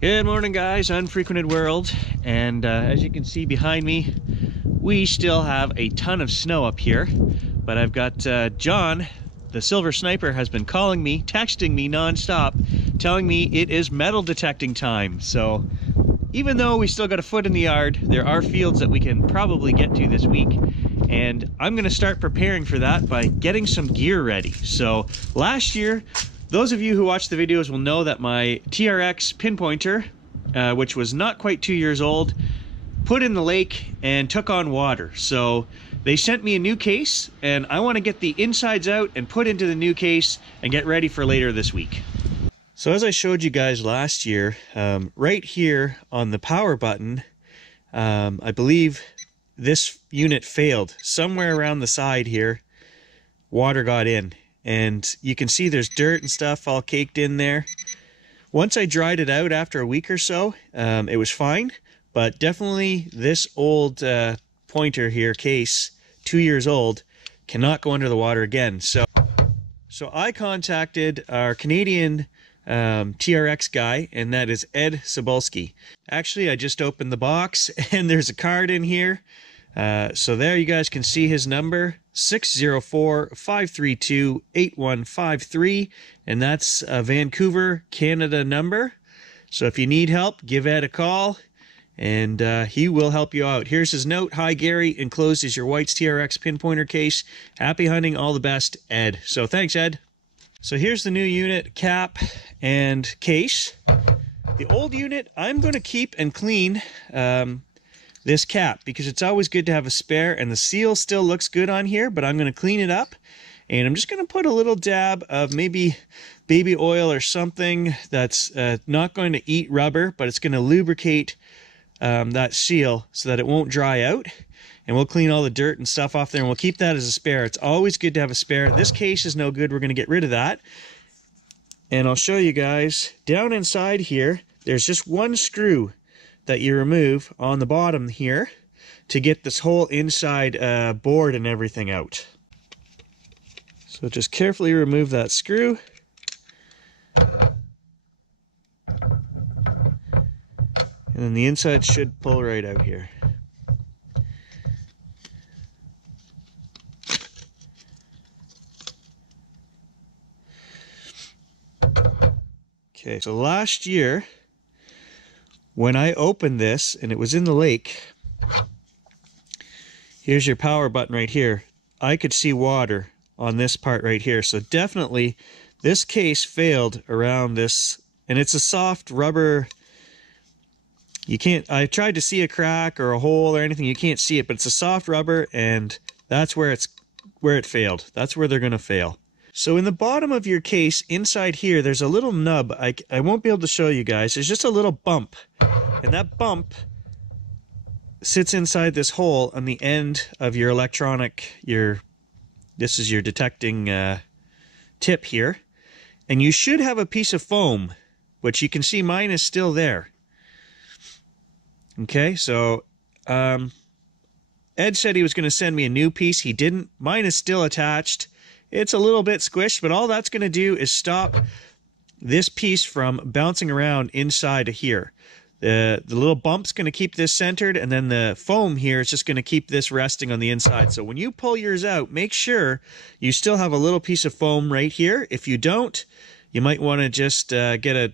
Good morning, guys. Unfrequented world, and as you can see behind me, we still have a ton of snow up here, but I've got John, the Silver Sniper, has been calling me, texting me non-stop, telling me it is metal detecting time. So even though we still got a foot in the yard, there are fields that we can probably get to this week, and I'm going to start preparing for that by getting some gear ready. So last year, those of you who watch the videos will know that my TRX pinpointer, which was not quite 2 years old, put in the lake and took on water. So they sent me a new case, and I want to get the insides out and put into the new case and get ready for later this week. So as I showed you guys last year, right here on the power button, I believe this unit failed. Somewhere around the side here, water got in. And you can see there's dirt and stuff all caked in there. Once I dried it out after a week or so, it was fine. But definitely this old pointer here, case, 2 years old, cannot go under the water again. So I contacted our Canadian TRX guy, and that is Ed Cebulski. Actually, I just opened the box, and there's a card in here. So there you guys can see his number, 604-532-8153, and that's a Vancouver, Canada number. So if you need help, give Ed a call, and he will help you out. Here's his note. Hi, Gary. Enclosed is your Whites TRX pinpointer case. Happy hunting. All the best, Ed. So thanks, Ed. So here's the new unit, cap and case. The old unit, I'm going to keep and clean this cap, because it's always good to have a spare, and the seal still looks good on here, but I'm going to clean it up, and I'm just going to put a little dab of maybe baby oil or something that's not going to eat rubber, but it's going to lubricate that seal so that it won't dry out, and we'll clean all the dirt and stuff off there, and we'll keep that as a spare. It's always good to have a spare. This case is no good. We're going to get rid of that, and I'll show you guys. Down inside here, there's just one screw that you remove on the bottom here to get this whole inside board and everything out. So just carefully remove that screw. And then the inside should pull right out here. Okay, so last year, when I opened this and it was in the lake, here's your power button right here. I could see water on this part right here. So definitely this case failed around this, and it's a soft rubber. You can't, I tried to see a crack or a hole or anything. You can't see it, but it's a soft rubber, and that's where it failed. That's where they're going to fail. So in the bottom of your case, inside here, there's a little nub. I won't be able to show you guys. There's just a little bump. And that bump sits inside this hole on the end of your electronic, this is your detecting tip here. And you should have a piece of foam, which you can see mine is still there. Okay, so Ed said he was going to send me a new piece. He didn't. Mine is still attached. It's a little bit squished, but all that's going to do is stop this piece from bouncing around inside of here. The little bump's going to keep this centered, and then the foam here is just going to keep this resting on the inside. So when you pull yours out, make sure you still have a little piece of foam right here. If you don't, you might want to just get a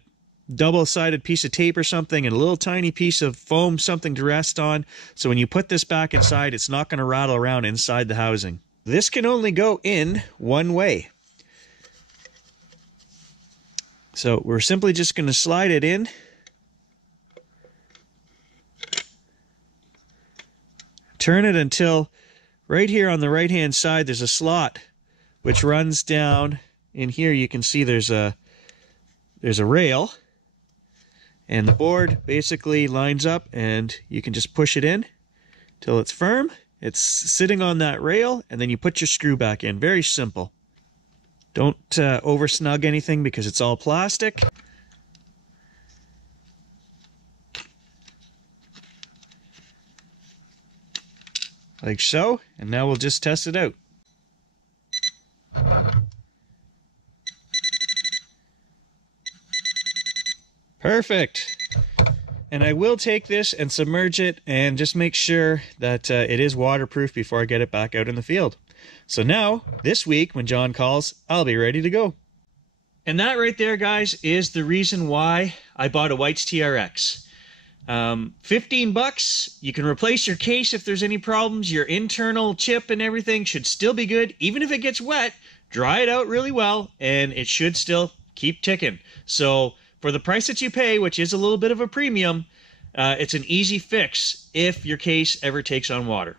double-sided piece of tape or something and a little tiny piece of foam, something to rest on. So when you put this back inside, it's not going to rattle around inside the housing. This can only go in one way. So we're simply just going to slide it in. Turn it until right here on the right hand side there's a slot which runs down. In here you can see there's a rail, and the board basically lines up, and you can just push it in till it's firm. It's sitting on that rail, and then you put your screw back in. Very simple. Don't over snug anything because it's all plastic. Like so, and now we'll just test it out. Perfect. and I will take this and submerge it and just make sure that it is waterproof before I get it back out in the field. So now, this week, when John calls, I'll be ready to go. And that right there, guys, is the reason why I bought a Whites TRX. 15 bucks, you can replace your case if there's any problems. Your internal chip and everything should still be good. Even if it gets wet, dry it out really well, and it should still keep ticking. So for the price that you pay, which is a little bit of a premium, it's an easy fix if your case ever takes on water.